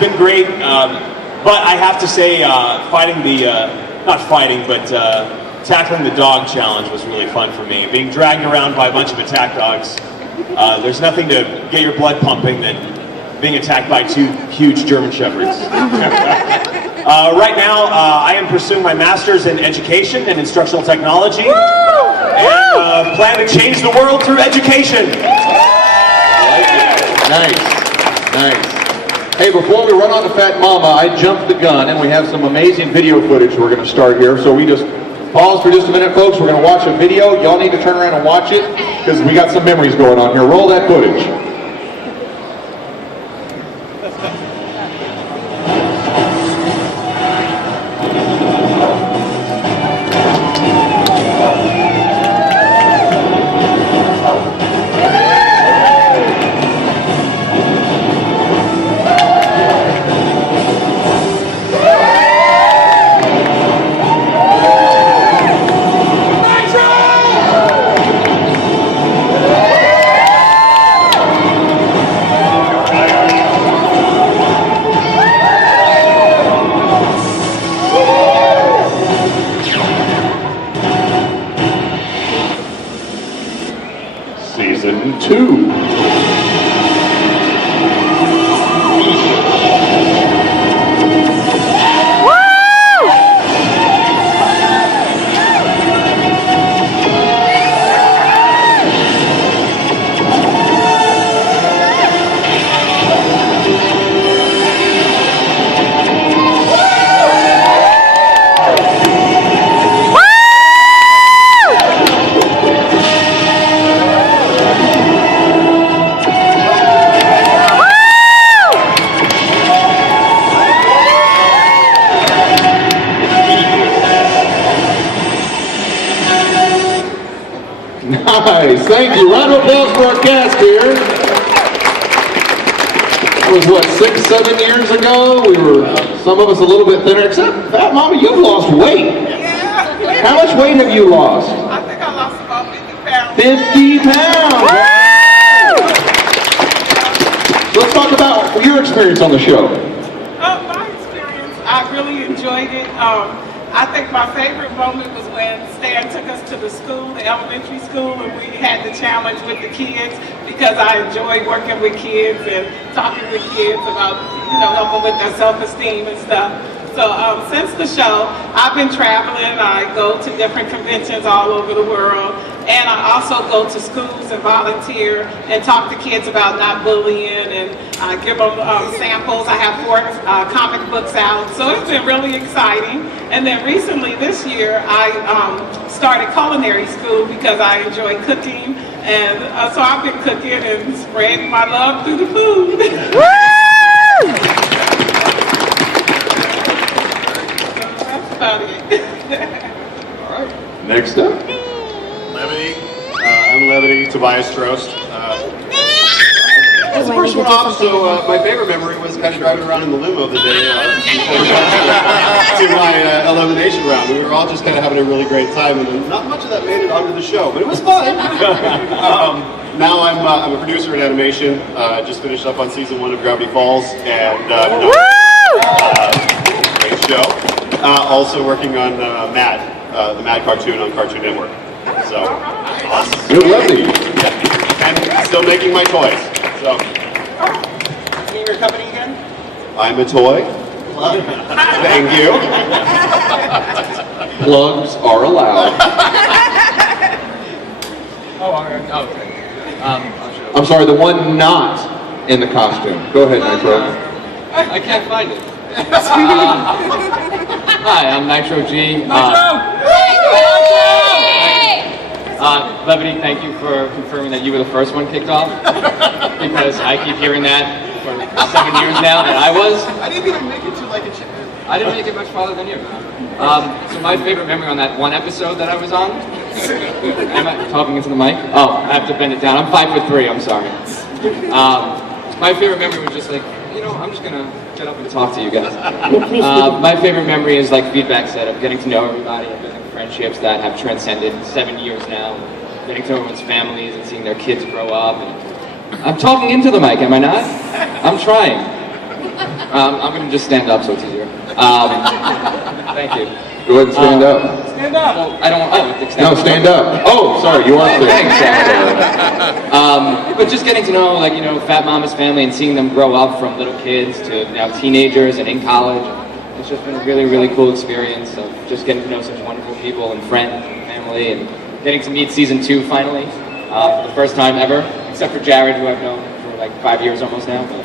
been great, but I have to say, fighting the, not fighting, but tackling the dog challenge was really fun for me. Being dragged around by a bunch of attack dogs, there's nothing to get your blood pumping than being attacked by 2 huge German Shepherds. Right now, I am pursuing my master's in education and instructional technology, and plan to change the world through education. Nice, nice. Hey, before we run on to Fat Mama, I jumped the gun, and we have some amazing video footage we're going to start here. So we just pause for just a minute, folks. We're going to watch a video. Y'all need to turn around and watch it, because we got some memories going on here. Roll that footage. Season 2. Nice, thank you. Round of applause for our cast here. That was what, 6, 7 years ago? We were, some of us a little bit thinner, except Fat Mama, you've lost weight. Yeah. How much weight have you lost? I think I lost about 50 pounds. 50 pounds! So let's talk about your experience on the show. My experience, I really enjoyed it. I think my favorite moment was when Stan took us to the school, the elementary school, and we had the challenge with the kids, because I enjoy working with kids and talking with kids about, helping with their self-esteem and stuff. So since the show, I've been traveling. I go to different conventions all over the world, and I also go to schools and volunteer and talk to kids about not bullying, and give them samples. I have 4 comic books out, so it's been really exciting. And then recently this year, I started culinary school because I enjoy cooking, and so I've been cooking and spreading my love through the food. Alright, next up. Levity. I'm Levity, Tobias Trost. That's the first one off, so my favorite memory was kind of driving around in the limo the day before we got to my elimination round. We were all just kind of having a really great time, and not much of that made it onto the show, but it was fun. Now I'm a producer in animation. Just finished up on season 1 of Gravity Falls, and great show. Also working on Mad, the Mad cartoon on Cartoon Network. So, awesome. You're lovely. Yeah. And still making my toys. So. Name your company again? I'm a toy. Thank you. Plugs are allowed. Okay. I'm sorry, the one not in the costume. Go ahead, Nitro. I can't find it. Hi, I'm Nitro G. Levity, thank you for confirming that you were the first one kicked off, because I keep hearing that for 7 years now that I was. I didn't even make it to like a chicken. I didn't make it much farther than you. So my favorite memory on that one episode that I was on, am I talking into the mic? Oh, I have to bend it down. I'm 5'3", I'm sorry. My favorite memory was just like, I'm just gonna get up and talk to you guys. My favorite memory is, like Feedback said, of getting to know everybody and building friendships that have transcended 7 years now, getting to know everyone's families and seeing their kids grow up. And I'm talking into the mic, am I not? I'm trying. I'm going to just stand up so it's easier. Thank you. Go ahead and stand up. Stand up. Well, I don't. Oh, No, stand up. Oh, sorry, you are standing. Thanks. But just getting to know, like, you know, Fat Mama's family and seeing them grow up from little kids to now teenagers and in college. It's just been a really, really cool experience of just getting to know such wonderful people and friends and family, and getting to meet season 2 finally for the first time ever, except for Jared, who I've known for like 5 years almost now. But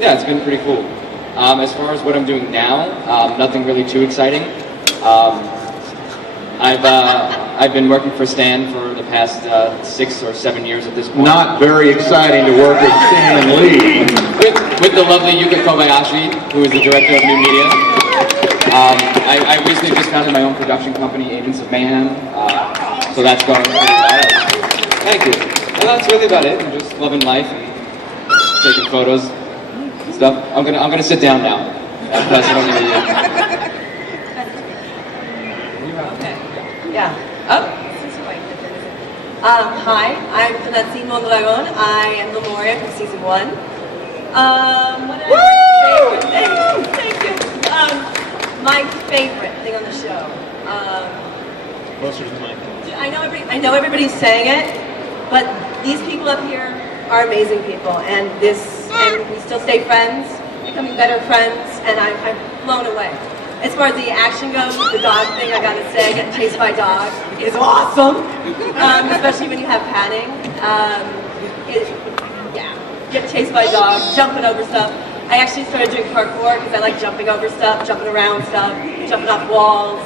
yeah, it's been pretty cool. As far as what I'm doing now, nothing really too exciting. I've been working for Stan for the past 6 or 7 years at this point. Not very exciting to work with Stan Lee. With the lovely Yuka Kobayashi, who is the director of new media. I recently just founded my own production company, Agents of Mayhem, so that's going pretty well. Thank you. And that's really about it. I'm just loving life and taking photos and stuff. I'm gonna sit down now. Pass it over to you. Yeah. Oh, this is quite different. Hi, I'm Francine Mondragon. I am Lemuria from season 1. What is Thank you. My favorite thing on the show. Closer to the mic. I know everybody's saying it, but these people up here are amazing people, and we still stay friends, becoming better friends, and I'm blown away. As far as the action goes, the dog thing, I gotta say, getting chased by dogs is awesome, especially when you have padding. Getting chased by dogs, jumping over stuff. I actually started doing parkour because I like jumping over stuff, jumping around stuff, jumping off walls.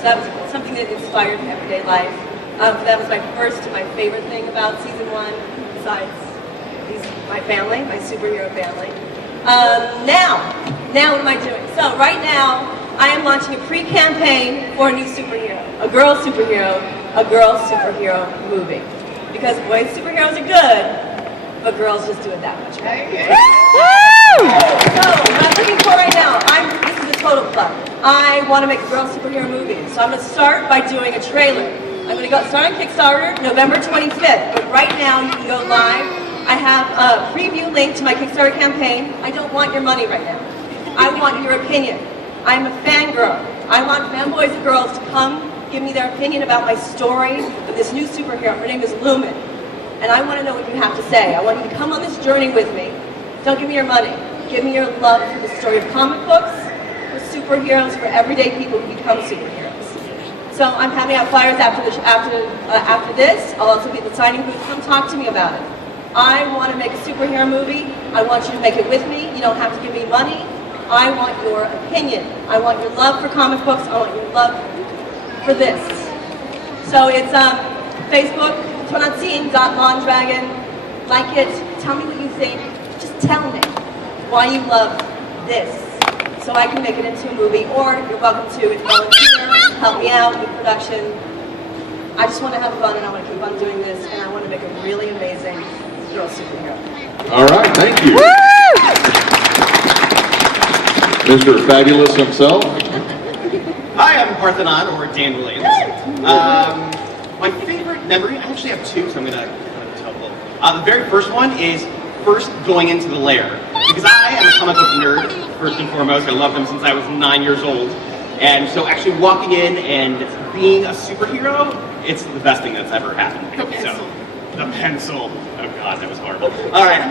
So that was something that inspired my everyday life. That was my first and my favorite thing about season 1, besides my family, my superhero family. Now what am I doing? So right now, I am launching a pre-campaign for a new superhero, a girl superhero movie. Because boys superheroes are good, but girls just do it that much better. So what I'm looking for right now, this is a total plug. I want to make a girl superhero movie. So I'm going to start by doing a trailer. I'm going to start on Kickstarter November 25th, but right now you can go live. I have a preview link to my Kickstarter campaign. I don't want your money right now. I want your opinion. I'm a fangirl. I want fanboys and girls to come give me their opinion about my story of this new superhero. Her name is Lumen. And I want to know what you have to say. I want you to come on this journey with me. Don't give me your money. Give me your love for the story of comic books, for superheroes, for everyday people who become superheroes. So I'm having out flyers after this. I'll also be at the signing booth. Come talk to me about it. I want to make a superhero movie. I want you to make it with me. You don't have to give me money. I want your opinion. I want your love for comic books. I want your love for this. So it's Facebook, Francine.Mondragon. Like it. Tell me what you think. Just tell me why you love this, so I can make it into a movie. Or you're welcome to volunteer, help me out with production. I just want to have fun, and I want to keep on doing this, and I want to make a really amazing girl superhero. All right, thank you. Mr. Fabulous himself. Hi, I'm Parthenon, or Dan Williams. My favorite memory, I actually have 2, so I'm going to tell both. The very first one is first going into the lair. Because I am a comic book nerd, first and foremost. I love them since I was 9 years old. And so actually walking in and being a superhero, it's the best thing that's ever happened. The pencil. Oh God, that was horrible. All right,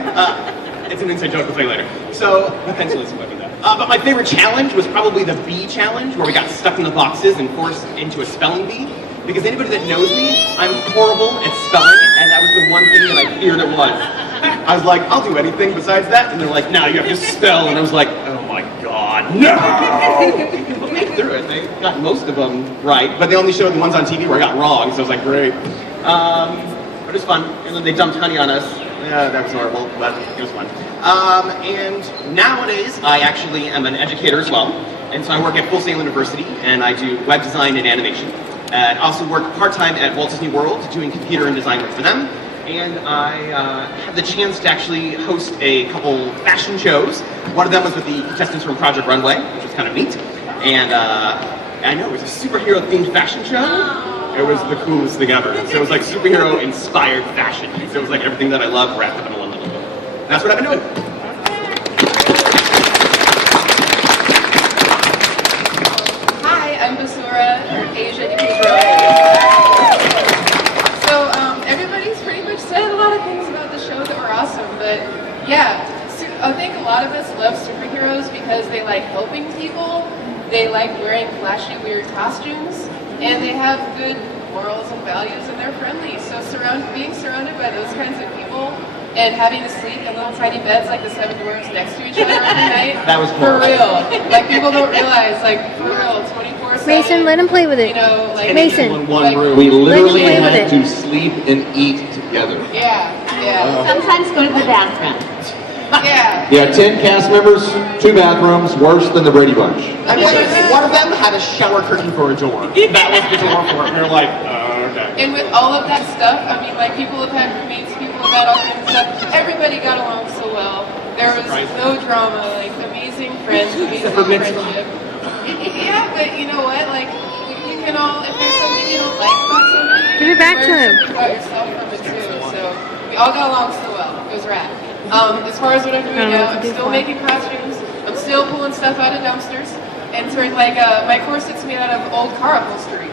it's an inside joke. We'll tell you later. So the pencil is what we know. But my favorite challenge was probably the bee challenge, where we got stuck in the boxes and forced into a spelling bee. Because anybody that knows me, I'm horrible at spelling, and that was the one thing that I feared it was. I was like, I'll do anything besides that, and they're like, no, you have to spell, and I was like, oh my God, no! But we through it. They got most of them right, but they only showed the ones on TV where I got wrong, so I was like, great. But it was fun, and then they dumped honey on us. Yeah, that was horrible, but it was fun. And nowadays, I actually am an educator as well, and so I work at Full Sail University, and I do web design and animation. I also work part-time at Walt Disney World, doing computer and design work for them. And I had the chance to actually host a couple fashion shows. One of them was with the contestants from Project Runway, which was kind of neat. And I know, it was a superhero-themed fashion show. It was the coolest thing ever. So it was like superhero-inspired fashion. So it was like everything that I love wrapped up in one little book. That's what I've been doing. think a lot of us love superheroes because they like helping people, they like wearing flashy, weird costumes, and they have good morals and values, and they're friendly. So being surrounded by those kinds of people and having to sleep in little tiny beds like the 7 dwarves next to each other every night, That was for horrible. real. Like, people don't realize, like, for real, 24/7. Mason, let him play with it. You know, like, Mason. In one like, room. We literally play with had it. to sleep and eat together. Yeah, yeah, Sometimes go to the bathroom. yeah. Yeah, 10 cast members, 2 bathrooms, worse than the Brady Bunch. I mean, one of them had a shower curtain for a door. That was the door for it. We were like, okay. And with all of that stuff, I mean, like, people have had roommates, people have had all kinds of stuff. Everybody got along so well. There was no drama, like, amazing friends, amazing friendship. Yeah, but you know what? Like, you can all, if there's something you don't like about somebody, Give it back to him. you about yourself from it too. So we all got along so well. It was rad. As far as what I'm doing now, I'm still making costumes. I'm still pulling stuff out of dumpsters. And sort of like, my corset's made out of old car upholstery.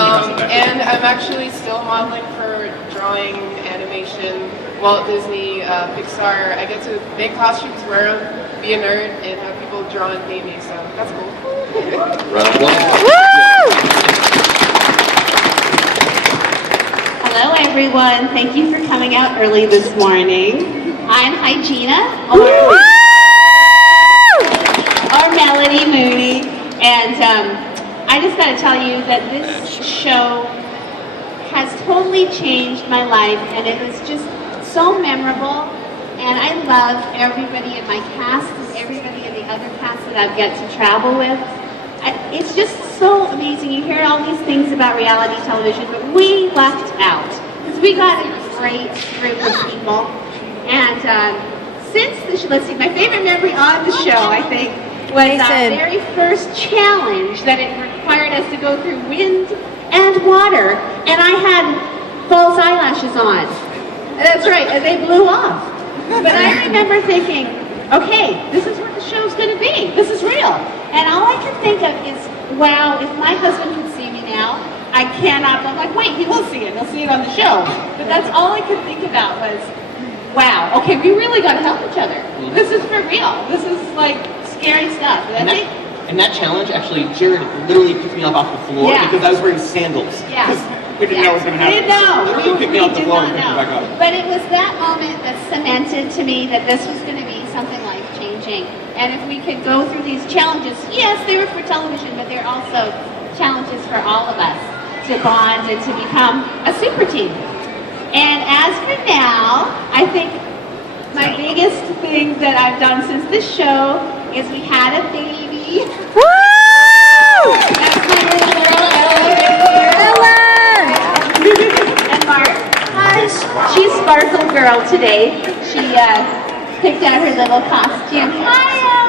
And I'm actually still modeling for drawing, animation, Walt Disney, Pixar. I get to make costumes, wear them, be a nerd, and have people draw and paint me, so that's cool. Round of applause. Hello everyone, thank you for coming out early this morning. I'm Hygiena, or Melody Mooney, and I just got to tell you that this show has totally changed my life, and it was just so memorable, and I love everybody in my cast and everybody in the other cast that I get to travel with. It's just so amazing. You hear all these things about reality television, but we left out because we got a great group of people. And since the show, let's see, my favorite memory on the show, I think, was our very first challenge that it required us to go through wind and water, and I had false eyelashes on. That's right, and they blew off. But I remember thinking, okay, this is what the show's going to be. This is real. And all I can think of is, wow, if my husband could see me now, I cannot. I'm like, wait, he will see it. He'll see it on the show. But that's all I could think about was, wow, okay, we really got to help each other. This is for real. This is like scary stuff. And that challenge, actually, Jared literally picked me up off the floor because I was wearing sandals. Yeah. We didn't know what was going to happen. We didn't know. Literally picked me up the did floor not and picked me know. back up. But it was that moment that cemented to me that this was going to be something life-changing. And if we could go through these challenges, yes, they were for television, but they're also challenges for all of us to bond and to become a super team. And as for now, I think my biggest thing that I've done since this show is we had a baby. Woo! That's my little girl, Ellen. And Mark, she's Sparkle Girl today. She picked out her little costume. Hi, Ellen.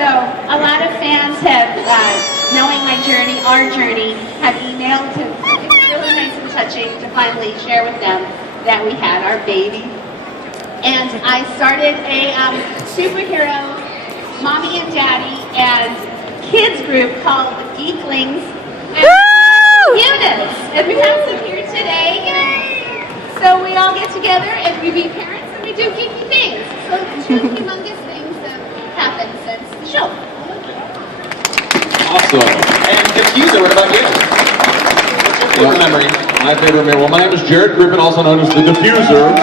So a lot of fans have, knowing my journey, our journey, have emailed to. It's really nice and touching to finally share with them that we had our baby. And I started a superhero, mommy and daddy, and kids group called the Geeklings and Units. And we have some here today. Yay! So we all get together and we be parents and we do geeky things. So two humongous things have happened since the show. Awesome. And Diffuser, what about you? What's your favorite memory? My favorite memory. Well, my name is Jared Griffin, also known as the Diffuser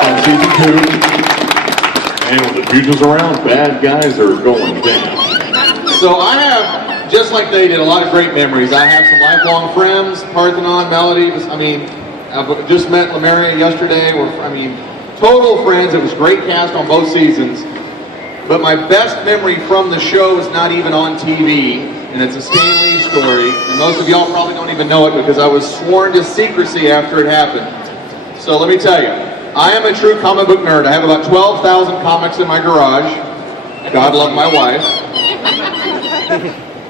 from season 2. And when the future's around, bad guys are going down. So I have, just like they did, a lot of great memories. I have some lifelong friends, Parthenon, Melody. I mean, I just met Lemeria yesterday. Total friends. It was great cast on both seasons. But my best memory from the show is not even on TV, and it's a Stan Lee story. And most of y'all probably don't even know it because I was sworn to secrecy after it happened. So let me tell you, I am a true comic book nerd. I have about 12,000 comics in my garage. God love my wife.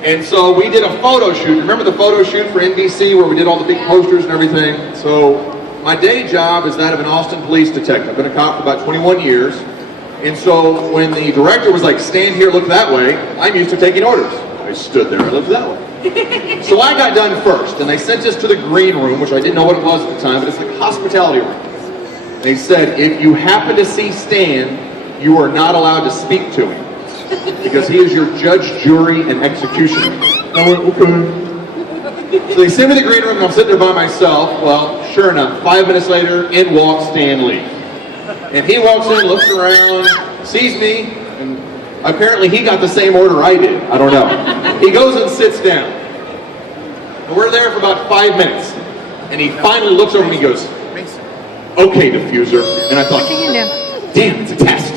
And so we did a photo shoot. Remember the photo shoot for NBC where we did all the big posters and everything? So my day job is that of an Austin police detective. I've been a cop for about 21 years. And so when the director was like, stand here, look that way, I'm used to taking orders. I stood there, I looked that way. So I got done first, and they sent us to the green room, which I didn't know what it was at the time, but it's like a hospitality room. They said, if you happen to see Stan, you are not allowed to speak to him. Because he is your judge, jury, and executioner. I went, okay. So they sent me to the green room, and I'm sitting there by myself. Well, sure enough, 5 minutes later, in walks Stan Lee. And he walks in, looks around, sees me, and apparently he got the same order I did. I don't know. He goes and sits down. And we're there for about 5 minutes. And he finally looks over and he goes, okay, diffuser. And I thought, damn, it's a test.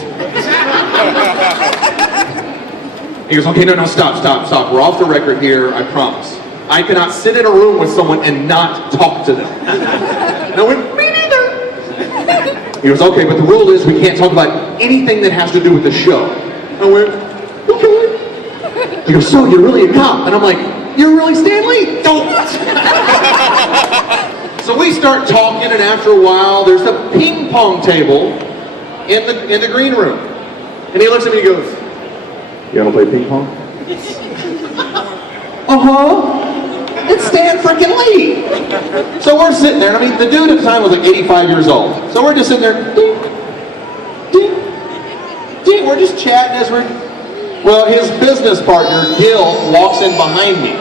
He goes, okay, no, stop. We're off the record here, I promise. I cannot sit in a room with someone and not talk to them. And I went, me neither. He goes, okay, but the rule is we can't talk about anything that has to do with the show. I went, okay. He goes, so you're really a cop? And I'm like, you're really Stan Lee? Don't. So we start talking, and after a while, there's a ping pong table in the green room. And he looks at me and he goes, you wanna play ping pong? It's Stan freaking Lee! So we're sitting there, and I mean, the dude at the time was like 85 years old. So we're just sitting there, ding, ding, ding, we're just chatting as we're... Well, his business partner, Gil, walks in behind me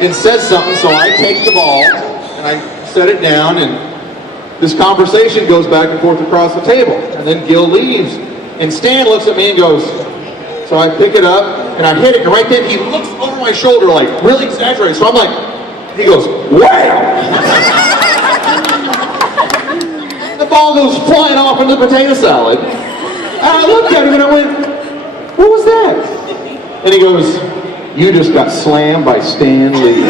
and says something, so I take the ball, and I set it down, and this conversation goes back and forth across the table. And then Gil leaves, and Stan looks at me and goes, so I pick it up, and I hit it, and right then he looks over my shoulder like, really exaggerating. So I'm like, he goes, wham! The ball goes flying off into the potato salad. And I looked at him and I went, what was that? And he goes, you just got slammed by Stan Lee.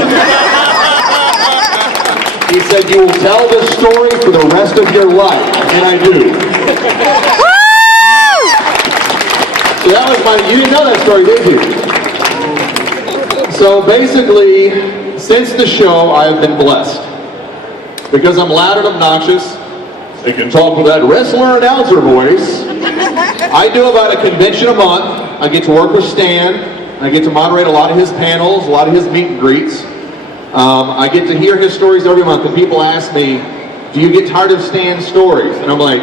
He said, you will tell this story for the rest of your life. And I do. So that was you didn't know that story, did you? So basically, since the show, I have been blessed. Because I'm loud and obnoxious, they can talk with that wrestler announcer voice. I do about a convention a month. I get to work with Stan. I get to moderate a lot of his panels, a lot of his meet and greets. I get to hear his stories every month, and people ask me, do you get tired of Stan's stories? And I'm like,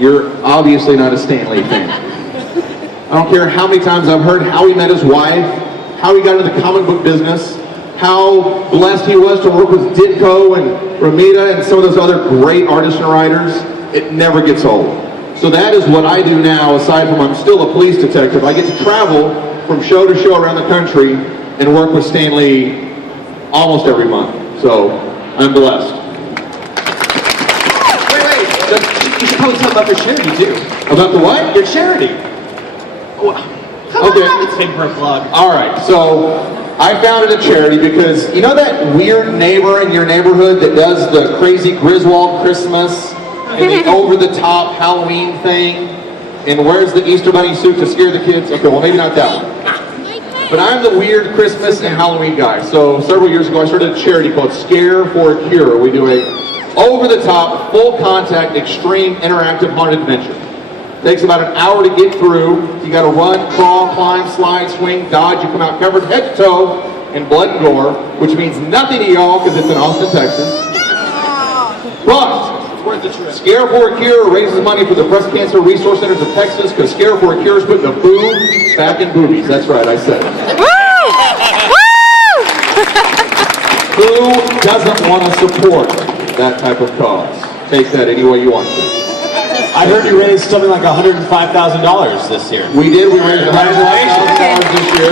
you're obviously not a Stan Lee fan. I don't care how many times I've heard how he met his wife, how he got into the comic book business, how blessed he was to work with Ditko and Ramita and some of those other great artists and writers. It never gets old. So that is what I do now, aside from I'm still a police detective. I get to travel from show to show around the country and work with Stan Lee almost every month. So I'm blessed. Wait. You should probably talk about your charity too. About the what? Your charity. Come on, it's been for a plug. All right, so I founded a charity because you know that weird neighbor in your neighborhood that does the crazy Griswold Christmas and the over-the-top Halloween thing and wears the Easter Bunny suit to scare the kids? Okay, well maybe not that one. But I'm the weird Christmas and Halloween guy. So several years ago I started a charity called Scare for a Cure. We do a over-the-top, full-contact, extreme, interactive haunted adventure. Takes about an hour to get through. You gotta run, crawl, climb, slide, swing, dodge. You come out covered head to toe in blood and gore, which means nothing to y'all because it's in Austin, Texas. But Scare for a Cure raises money for the Breast Cancer Resource Centers of Texas because Scare for a Cure is putting the boob back in boobies. That's right, I said it. Who doesn't want to support that type of cause? Take that any way you want to. I heard you raised something like $105,000 this year. We did. We raised $105,000 this year.